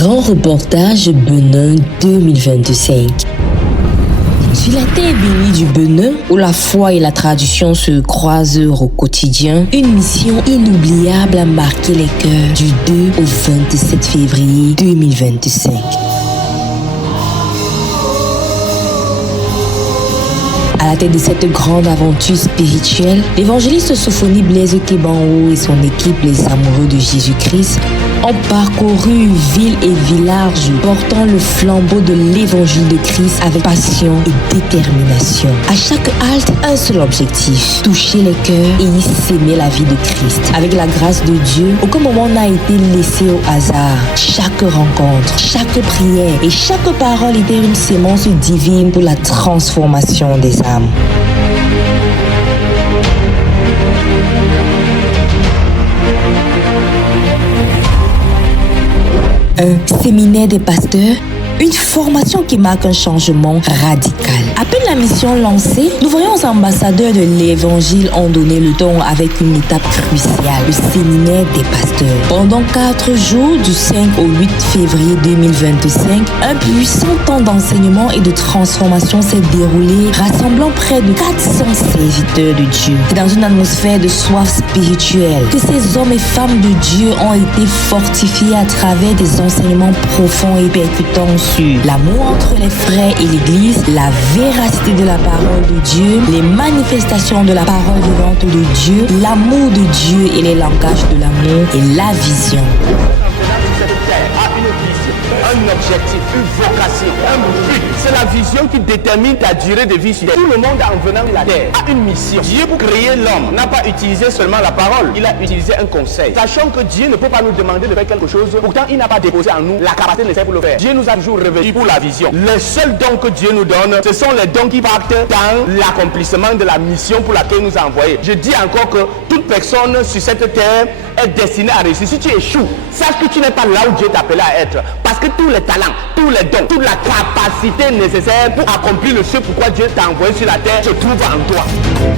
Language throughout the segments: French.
Grand reportage Benin 2025. Sur la terre bénie du Benin, où la foi et la tradition se croisent au quotidien, une mission inoubliable a marqué les cœurs du 2 au 27 février 2025. À la tête de cette grande aventure spirituelle, l'évangéliste Sophonie Blaise Kebanwo et son équipe, les amoureux de Jésus-Christ, ont parcouru villes et villages portant le flambeau de l'évangile de Christ avec passion et détermination. À chaque halte, un seul objectif, toucher les cœurs et y s'aimer la vie de Christ. Avec la grâce de Dieu, aucun moment n'a été laissé au hasard. Chaque rencontre, chaque prière et chaque parole était une sémence divine pour la transformation des âmes. Un séminaire des pasteurs, une formation qui marque un changement radical. À peine la mission lancée, nous voyons aux ambassadeurs de l'évangile ont donné le ton avec une étape cruciale, le séminaire des pasteurs. Pendant 4 jours, du 5 au 8 février 2025, un puissant temps d'enseignement et de transformation s'est déroulé, rassemblant près de 400 serviteurs de Dieu. C'est dans une atmosphère de soif spirituelle que ces hommes et femmes de Dieu ont été fortifiés à travers des enseignements profonds et percutants sur l'amour entre les frères et l'Église, la véracité de la parole de Dieu, les manifestations de la parole vivante de Dieu, l'amour de Dieu et les langages de l'amour et la vision. Un objectif, une vocation, un but. C'est la vision qui détermine ta durée de vie. Tout le monde en venant de la terre a une mission. Dieu, pour créer l'homme, n'a pas utilisé seulement la parole, il a utilisé un conseil. Sachant que Dieu ne peut pas nous demander de faire quelque chose, pourtant il n'a pas déposé en nous la capacité nécessaire pour le faire. Dieu nous a toujours révélé pour la vision. Les seuls dons que Dieu nous donne, ce sont les dons qui partent dans l'accomplissement de la mission pour laquelle il nous a envoyés. Je dis encore que toute personne sur cette terre est destinée à réussir. Si tu échoues, sache que tu n'es pas là où Dieu t'a appelé à être. Parce que tous les talents, tous les dons, toute la capacité nécessaire pour accomplir ce pourquoi Dieu t'a envoyé sur la terre se trouve en toi.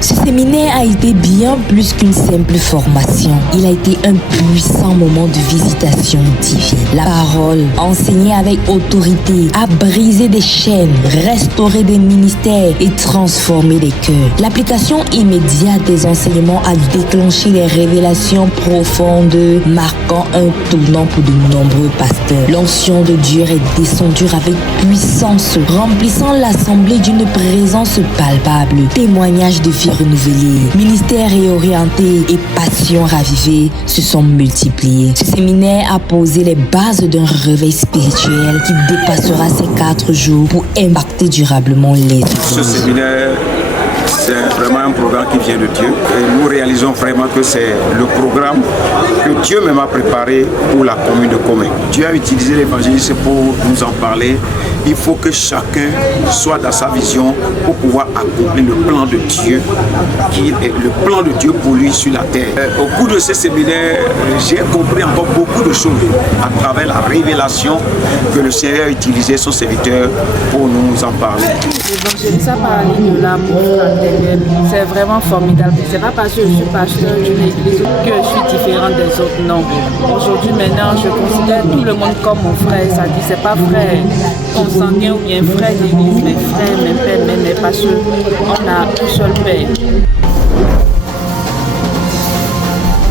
Ce séminaire a été bien plus qu'une simple formation. Il a été un puissant moment de visitation divine. La parole, enseignée avec autorité, a brisé des chaînes, restauré des ministères et transformé des cœurs. L'application immédiate des enseignements a déclenché des révélations profondes, marquant un tournant pour de nombreux pasteurs. L'onction de Dieu est descendue avec puissance, remplissant l'assemblée d'une présence palpable. Témoignages de vie renouvelée, ministères réorientés et passions ravivées se sont multipliés. Ce séminaire a posé les bases d'un réveil spirituel qui dépassera ces 4 jours pour impacter durablement les autres. Ce séminaire, c'est vraiment un programme qui vient de Dieu. Et nous réalisons vraiment que c'est le programme que Dieu même a préparé pour la commune de Comé. Dieu a utilisé l'évangéliste pour nous en parler. Il faut que chacun soit dans sa vision pour pouvoir accomplir le plan de Dieu, qui est le plan de Dieu pour lui sur la terre. Au cours de ce séminaire, j'ai compris encore beaucoup de choses à travers la révélation que le Seigneur a utilisé son serviteur pour nous en parler. L'évangéliste a parlé de l'amour fraternel. C'est vraiment formidable. C'est pas parce que je suis pasteur d'une église que je suis différente des autres. Non. Aujourd'hui, maintenant, je considère tout le monde comme mon frère. Ça dit, c'est pas frère consanguin ou bien frère d'église, mais frère, même père, même mère, parce qu'on a un seul père.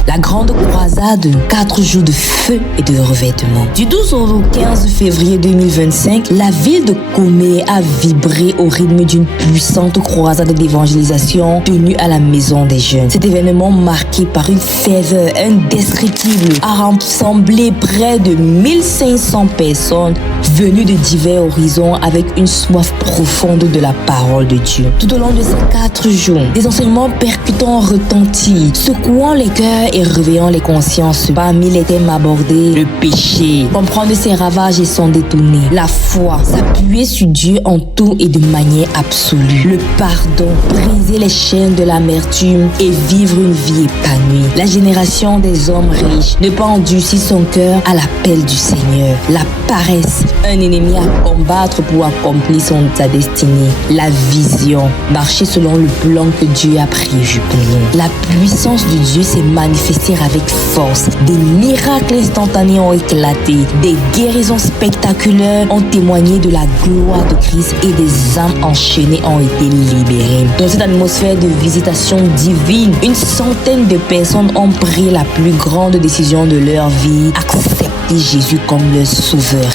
La grande croisade, 4 jours de feu et de revêtement. Du 12 au 15 février 2025, la ville de Comé a vibré au rythme d'une puissante croisade d'évangélisation tenue à la Maison des Jeunes. Cet événement marqué par une ferveur indescriptible a rassemblé près de 1500 personnes venues de divers horizons avec une soif profonde de la parole de Dieu. Tout au long de ces 4 jours, des enseignements percutants retentissent, secouant les cœurs et réveillant les consciences. Parmi les thèmes abordés, le péché, comprendre ses ravages et s'en détourner. La foi, s'appuyer sur Dieu en tout et de manière absolue. Le pardon, briser les chaînes de l'amertume et vivre une vie épanouie. La génération des hommes riches, ne pas endurcir son cœur à l'appel du Seigneur. La paresse, un ennemi à combattre pour accomplir sa destinée. La vision, marcher selon le plan que Dieu a prévu pour nous. La puissance de Dieu s'est manifestée manifestèrent avec force. Des miracles instantanés ont éclaté. Des guérisons spectaculaires ont témoigné de la gloire de Christ et des âmes enchaînées ont été libérées. Dans cette atmosphère de visitation divine, une centaine de personnes ont pris la plus grande décision de leur vie, accepter Jésus comme leur sauveur.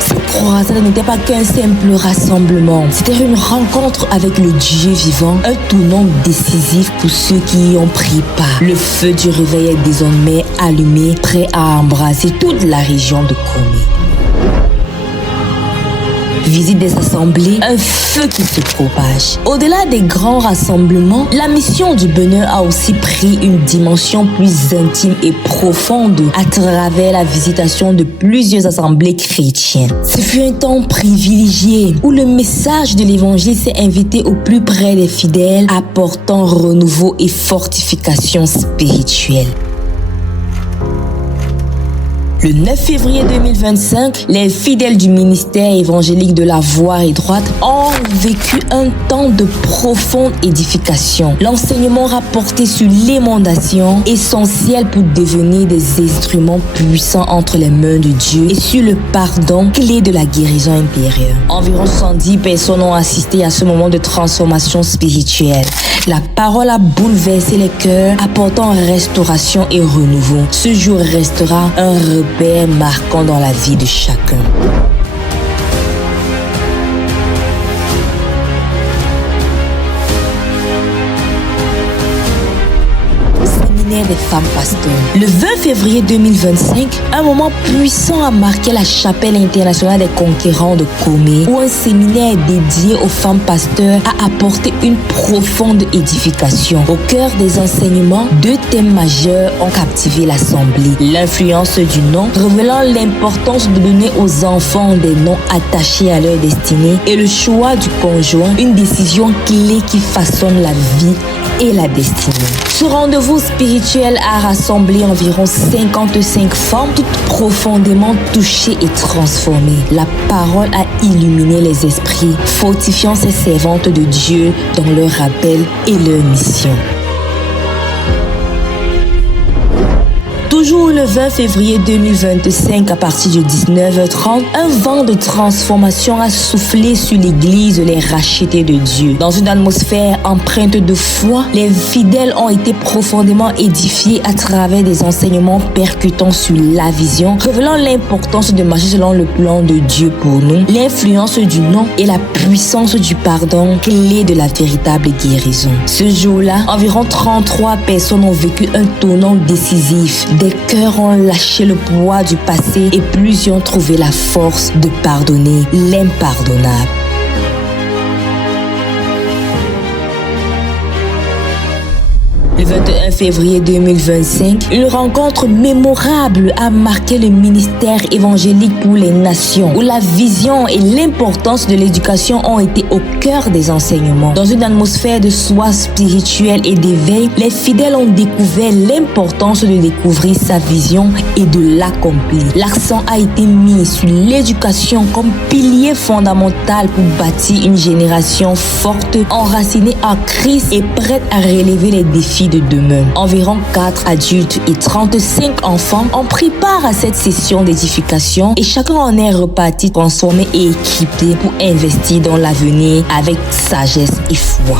Cette croisade n'était pas qu'un simple rassemblement, c'était une rencontre avec le Dieu vivant, un tournant décisif pour ceux qui y ont pris part. Le feu du réveil est désormais allumé, prêt à embrasser toute la région de Comé. Visite des assemblées, un feu qui se propage. Au-delà des grands rassemblements, la mission du bonheur a aussi pris une dimension plus intime et profonde à travers la visitation de plusieurs assemblées chrétiennes. Ce fut un temps privilégié où le message de l'évangile s'est invité au plus près des fidèles, apportant renouveau et fortification spirituelle. Le 9 février 2025, les fidèles du ministère évangélique de la Voie étroite ont vécu un temps de profonde édification. L'enseignement rapporté sur l'émondation, essentiel pour devenir des instruments puissants entre les mains de Dieu, et sur le pardon, clé de la guérison intérieure. Environ 110 personnes ont assisté à ce moment de transformation spirituelle. La parole a bouleversé les cœurs, apportant restauration et renouveau. Ce jour restera un repère marquant dans la vie de chacun. Des femmes pasteurs. Le 20 février 2025, un moment puissant a marqué la chapelle internationale des conquérants de Comé, où un séminaire dédié aux femmes pasteurs a apporté une profonde édification. Au cœur des enseignements, deux thèmes majeurs ont captivé l'assemblée. L'influence du nom, révélant l'importance de donner aux enfants des noms attachés à leur destinée, et le choix du conjoint, une décision clé qui façonne la vie et la destinée. Ce rendez-vous spirituel a rassemblé environ 55 femmes, toutes profondément touchées et transformées. La parole a illuminé les esprits, fortifiant ces servantes de Dieu dans leur appel et leur mission. Toujours le 20 février 2025, à partir de 19h30, un vent de transformation a soufflé sur l'église Les Rachetés de Dieu. Dans une atmosphère empreinte de foi, les fidèles ont été profondément édifiés à travers des enseignements percutants sur la vision, révélant l'importance de marcher selon le plan de Dieu pour nous, l'influence du nom et la puissance du pardon, clé de la véritable guérison. Ce jour-là, environ 33 personnes ont vécu un tournant décisif. Des cœurs ont lâché le poids du passé et plusieurs ont trouvé la force de pardonner l'impardonnable. Le 21 février 2025, une rencontre mémorable a marqué le ministère évangélique pour les nations, où la vision et l'importance de l'éducation ont été au cœur des enseignements. Dans une atmosphère de soie spirituelle et d'éveil, les fidèles ont découvert l'importance de découvrir sa vision et de l'accomplir. L'accent a été mis sur l'éducation comme pilier fondamental pour bâtir une génération forte, enracinée en Christ et prête à relever les défis de demain. Environ 4 adultes et 35 enfants ont pris part à cette session d'édification et chacun en est reparti transformé et équipé pour investir dans l'avenir avec sagesse et foi.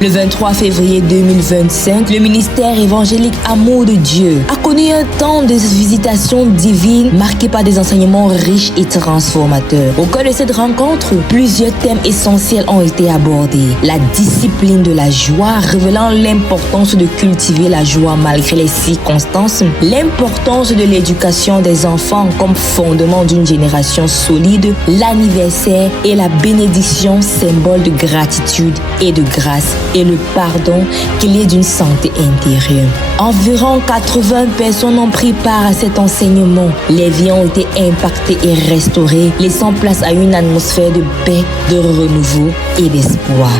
Le 23 février 2025, le ministère évangélique Amour de Dieu a connu un temps de visitation divine marqué par des enseignements riches et transformateurs. Au cœur de cette rencontre, plusieurs thèmes essentiels ont été abordés. La discipline de la joie, révélant l'importance de cultiver la joie malgré les circonstances, l'importance de l'éducation des enfants comme fondement d'une génération solide, l'anniversaire et la bénédiction, symbole de gratitude et de grâce, et le pardon, clé d'une santé intérieure. Environ 80 personnes ont pris part à cet enseignement. Les vies ont été impactées et restaurées, laissant place à une atmosphère de paix, de renouveau et d'espoir.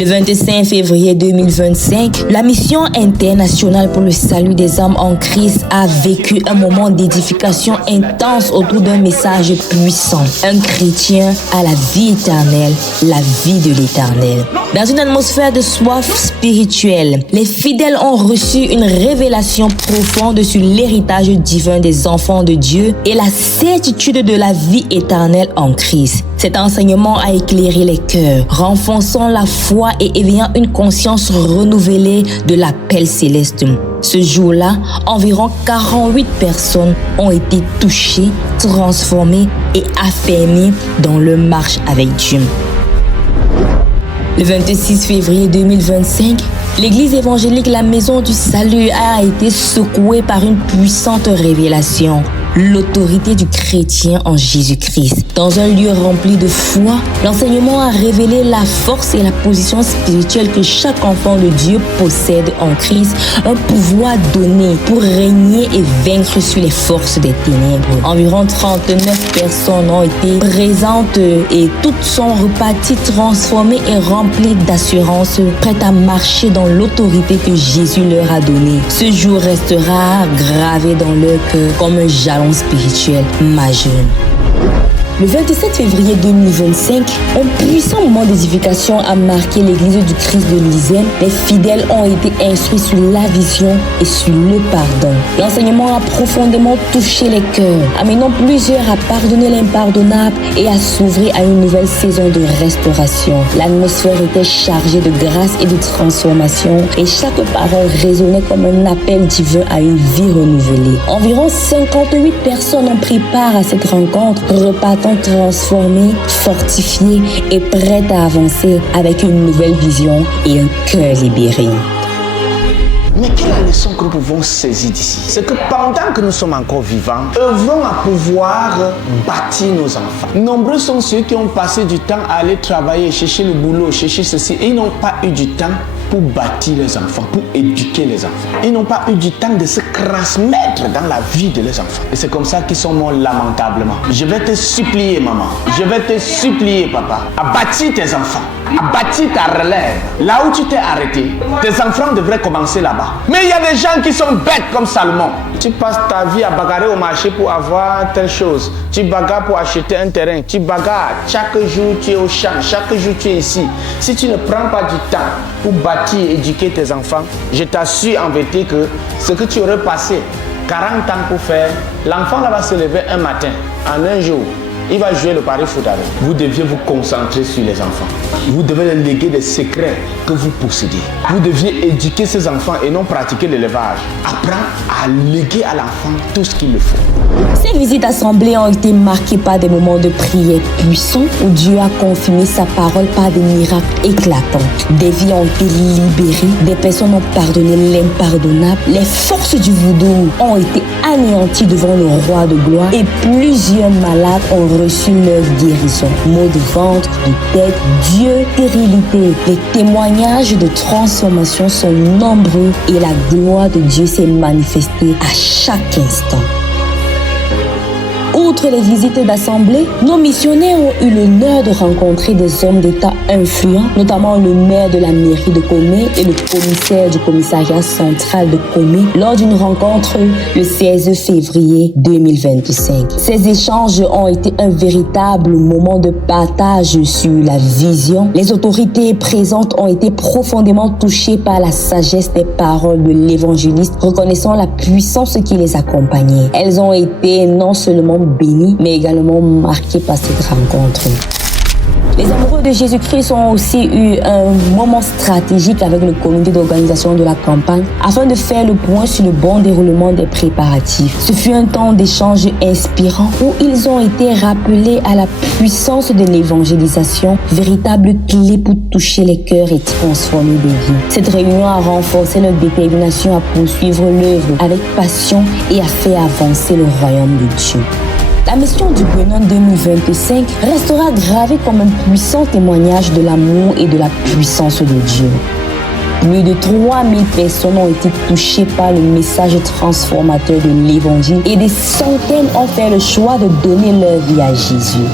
Le 25 février 2025, la mission internationale pour le salut des âmes en Christ a vécu un moment d'édification intense autour d'un message puissant. Un chrétien a la vie éternelle, la vie de l'éternel. Dans une atmosphère de soif spirituelle, les fidèles ont reçu une révélation profonde sur l'héritage divin des enfants de Dieu et la certitude de la vie éternelle en Christ. Cet enseignement a éclairé les cœurs, renforçant la foi et éveillant une conscience renouvelée de l'appel céleste. Ce jour-là, environ 48 personnes ont été touchées, transformées et affermies dans leur marche avec Dieu. Le 26 février 2025, l'église évangélique La Maison du Salut a été secouée par une puissante révélation. L'autorité du chrétien en Jésus-Christ. Dans un lieu rempli de foi, l'enseignement a révélé la force et la position spirituelle que chaque enfant de Dieu possède en Christ, un pouvoir donné pour régner et vaincre sur les forces des ténèbres. Environ 39 personnes ont été présentes et toutes sont reparties transformées et remplies d'assurance, prêtes à marcher dans l'autorité que Jésus leur a donnée. Ce jour restera gravé dans leur cœur comme un jalon spirituel majeur. Le 27 février 2025, un puissant moment d'édification a marqué l'église du Christ de Lisem. Les fidèles ont été instruits sur la vision et sur le pardon. L'enseignement a profondément touché les cœurs, amenant plusieurs à pardonner l'impardonnable et à s'ouvrir à une nouvelle saison de restauration. L'atmosphère était chargée de grâce et de transformation et chaque parole résonnait comme un appel divin à une vie renouvelée. Environ 58 personnes ont pris part à cette rencontre, repartant transformées, fortifiées et prêtes à avancer avec une nouvelle vision et un cœur libéré. Mais quelle est la leçon que nous pouvons saisir d'ici? C'est que pendant que nous sommes encore vivants, œuvrons à pouvoir bâtir nos enfants. Nombreux sont ceux qui ont passé du temps à aller travailler, chercher le boulot, chercher ceci, et ils n'ont pas eu du temps pour bâtir les enfants, pour éduquer les enfants. Ils n'ont pas eu du temps de se transmettre dans la vie de leurs enfants. Et c'est comme ça qu'ils sont morts lamentablement. Je vais te supplier, maman. Je vais te supplier, papa, à bâtir tes enfants, à bâtir ta relève. Là où tu t'es arrêté, tes enfants devraient commencer là-bas. Mais il y a des gens qui sont bêtes comme Salomon. Tu passes ta vie à bagarrer au marché pour avoir telle chose. Tu bagarres pour acheter un terrain. Tu bagarres. Chaque jour, tu es au champ. Chaque jour, tu es ici. Si tu ne prends pas du temps pour bâtir et éduquer tes enfants, je t'assure en vérité que ce que tu aurais passé 40 ans pour faire, l'enfant là va se lever un matin, en un jour. Il va jouer le pari foot avec. Vous deviez vous concentrer sur les enfants. Vous devez leur léguer des secrets que vous possédez. Vous deviez éduquer ces enfants et non pratiquer l'élevage. Apprends à léguer à l'enfant tout ce qu'il le faut. Ces visites assemblées ont été marquées par des moments de prière puissants où Dieu a confirmé sa parole par des miracles éclatants. Des vies ont été libérées, des personnes ont pardonné l'impardonnable, les forces du vaudou ont été anéanties devant le roi de gloire et plusieurs malades ont reçu leur guérison. Maux de ventre, de tête, Dieu, stérilité. Les témoignages de transformation sont nombreux et la gloire de Dieu s'est manifestée à chaque instant. Outre les visites d'assemblée, nos missionnaires ont eu l'honneur de rencontrer des hommes d'État influents, notamment le maire de la mairie de Comé et le commissaire du commissariat central de Comé, lors d'une rencontre le 16 février 2025. Ces échanges ont été un véritable moment de partage sur la vision. Les autorités présentes ont été profondément touchées par la sagesse des paroles de l'évangéliste, reconnaissant la puissance qui les accompagnait. Elles ont été non seulement bénis, mais également marqués par cette rencontre. Les amoureux de Jésus-Christ ont aussi eu un moment stratégique avec le comité d'organisation de la campagne afin de faire le point sur le bon déroulement des préparatifs. Ce fut un temps d'échange inspirant où ils ont été rappelés à la puissance de l'évangélisation, véritable clé pour toucher les cœurs et transformer des vies. Cette réunion a renforcé leur détermination à poursuivre l'œuvre avec passion et à faire avancer le royaume de Dieu. La mission du Bénin 2025 restera gravée comme un puissant témoignage de l'amour et de la puissance de Dieu. Plus de 3000 personnes ont été touchées par le message transformateur de l'Évangile et des centaines ont fait le choix de donner leur vie à Jésus.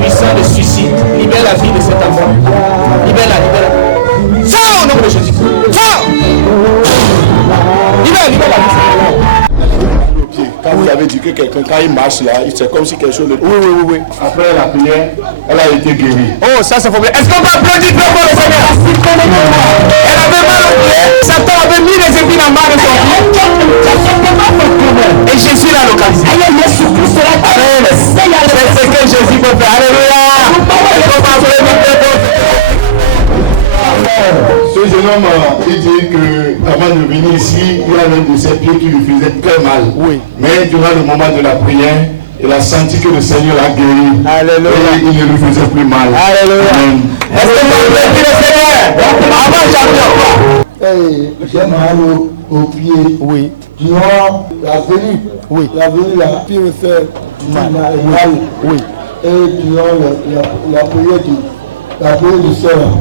Puissant de suicide, libère la vie de cet enfant. Libère-la. Sors au nom de Jésus. Sors. Libère la vie. Quand vous avez dit que quelqu'un, quand il marche là, c'est comme si quelque chose de... Oui. Après la prière, elle a été guérie. Oh, ça c'est faux. Est-ce qu'on peut applaudir très fort le Seigneur? Elle avait mal au pied. Satan avait mis les épines en bas de son pied. Et Jésus l'a localisé. Amen. C'est ce que Jésus peut faire. Alléluia. Est-ce qu'on peut applaudir très fort? Ce jeune homme, il dit qu'avant de venir ici, il y a l'un de ses pieds qui lui faisait très mal. Oui. Mais durant le moment de la prière, il a senti que le Seigneur l'a guéri. Alléluia. Et il ne lui faisait plus mal. Alléluia. Est-ce que vous voulez dire le Seigneur? Avant jamais. J'ai mal au pied. Oui. Durant la venue. Oui. La venue, la pied me fait mal. Oui. Et durant la prière du Seigneur,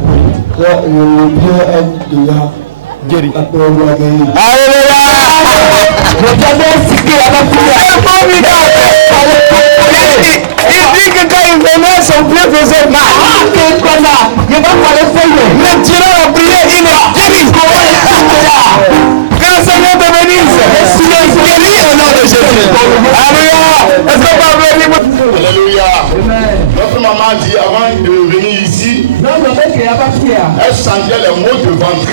le pied est déjà guéri. Alléluia. Il dit que quand il venait, son pied faisait mal. Mais tirant la prière, il est guéri. Que le Seigneur te bénisse. Tu es guéri au nom de Jésus. Alléluia. Est-ce qu'on peut applaudir? Alléluia. Notre maman dit avant de venir ici, elle sentait les maux de ventre.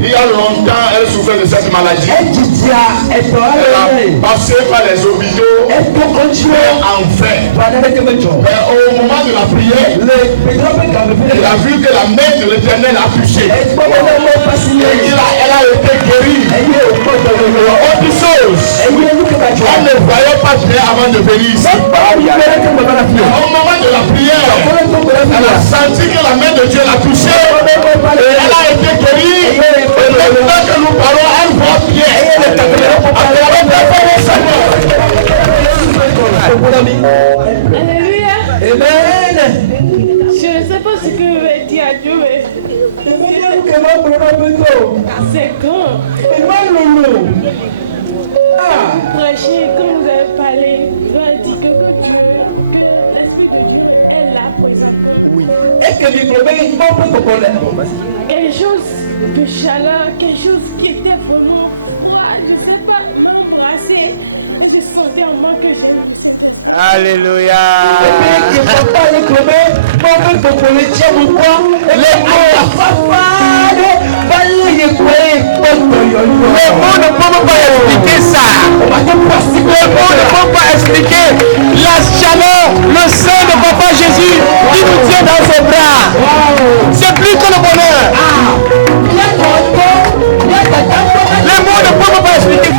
Il y a longtemps, elle souffrait de cette maladie. Elle a passé par les hôpitaux. Enfin. Mais au moment de la prière, il a vu que la main de l'Éternel a touché. Elle a été guérie. Autre chose, elle ne voyait pas bien avant de venir ici. Au moment de la prière, elle a senti que la main de Dieu l'a touchée. Elle a été guérie. Et maintenant que nous parlons, elle voit bien. Alléluia. Amen. Je ne sais pas ce que je vais dire à Dieu, mais c'est grand. Prêcher, comme vous avez parlé, vous avez dit que l'Esprit de Dieu est là présentement. Oui. Quelque chose de chaleur, quelque chose qui était vraiment froid, je ne sais pas, m'embrasser. Est-ce que je sentais en moi que j'ai eu cette chose? Alléluia. Les mots ne peuvent pas expliquer ça. Les mots ne peuvent pas expliquer la chaleur, le sein de Papa Jésus qui nous tient dans ses bras. C'est plus que le bonheur. Les mots ne peuvent pas expliquer ça.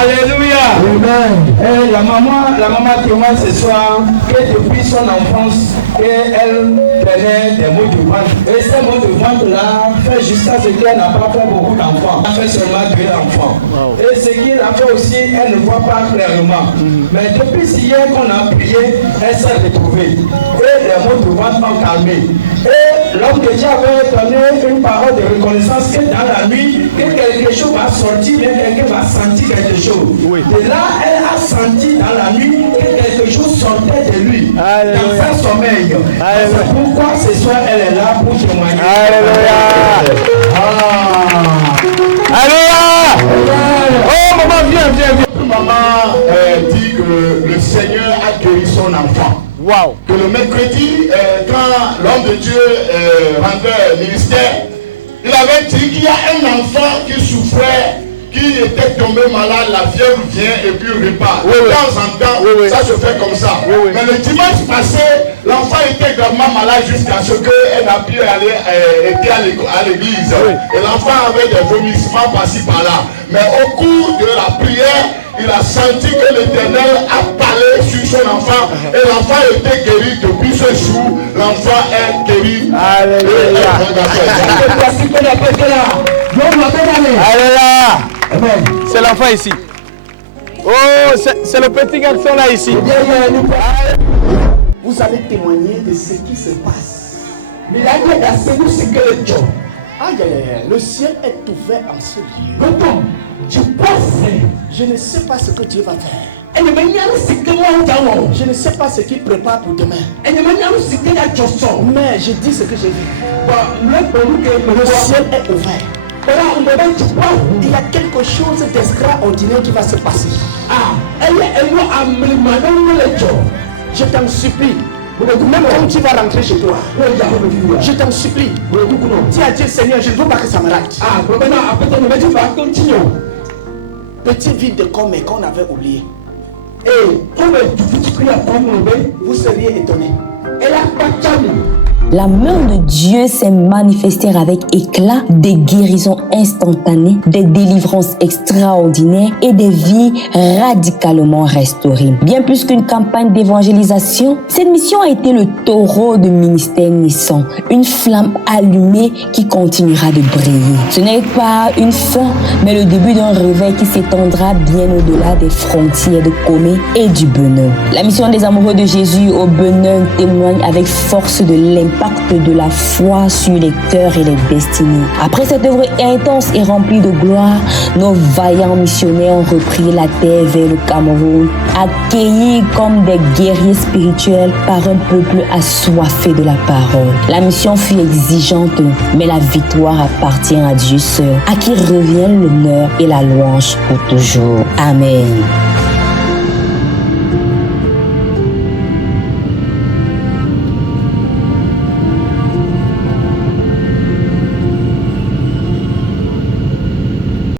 Alléluia. Et la maman témoigne ce soir que depuis son enfance, elle prenait des maux de ventre. Et ces maux de ventre-là fait jusqu'à ce qu'elle n'a pas fait beaucoup d'enfants. Elle a fait seulement 2 enfants. Wow. Et ce qu'il a fait aussi, elle ne voit pas clairement. Mais depuis hier qu'on a prié, elle s'est retrouvée. Et les maux de ventre ont calmé. Et l'homme de Dieu avait donné une parole de reconnaissance que dans la nuit, que quelque chose va sortir, bien quelqu'un va sentir quelque chose. Oui. Et là, elle a senti dans la nuit que quelque chose sortait de lui. Alléluia. Dans son sommeil. C'est pourquoi ce soir elle est là pour témoigner. Alléluia. Alléluia. Oh maman, viens. Maman dit que le Seigneur a guéri son enfant. Wow. Que le mercredi, quand l'homme de Dieu rendait ministère, il avait dit qu'il y a un enfant qui souffrait, qui était tombé malade, la fièvre vient et puis repart. De temps en temps, ça se fait comme ça. Mais le dimanche passé, l'enfant était gravement malade jusqu'à ce qu'elle n'a pu aller à l'église. Et l'enfant avait des vomissements par-ci par-là. Mais au cours de la prière, il a senti que l'Éternel a parlé sur son enfant. Et l'enfant était guéri depuis ce jour. L'enfant est guéri. Alléluia. Alléluia. C'est l'enfant ici. Oh, c'est le petit garçon là ici. Vous allez témoigner de ce qui se passe. Aïe, aïe, aïe, le ciel est ouvert en ce lieu. Je ne sais pas ce que Dieu va faire. Je ne sais pas ce qu'il prépare pour demain. Mais je dis ce que j'ai vu. Le ciel est ouvert. Il y a quelque chose d'extraordinaire qui va se passer. Je t'en supplie. Même quand tu vas rentrer chez toi, je t'en supplie. Dis à Dieu, Seigneur, je ne veux pas que ça me rate. Petit vide de corps, mais qu'on avait oublié. Vous seriez étonnés. La main de Dieu s'est manifestée avec éclat, des guérisons instantanées, des délivrances extraordinaires et des vies radicalement restaurées. Bien plus qu'une campagne d'évangélisation, cette mission a été le taureau de ministère naissant, une flamme allumée qui continuera de briller. Ce n'est pas une fin, mais le début d'un réveil qui s'étendra bien au-delà des frontières de Comé et du Benin. La mission des amoureux de Jésus au Benin témoigne avec force de l'impact de la foi sur les cœurs et les destinées. Après cette œuvre intense et remplie de gloire, nos vaillants missionnaires ont repris la terre vers le Cameroun, accueillis comme des guerriers spirituels par un peuple assoiffé de la parole. La mission fut exigeante, mais la victoire appartient à Dieu seul, à qui revient l'honneur et la louange pour toujours. Amen.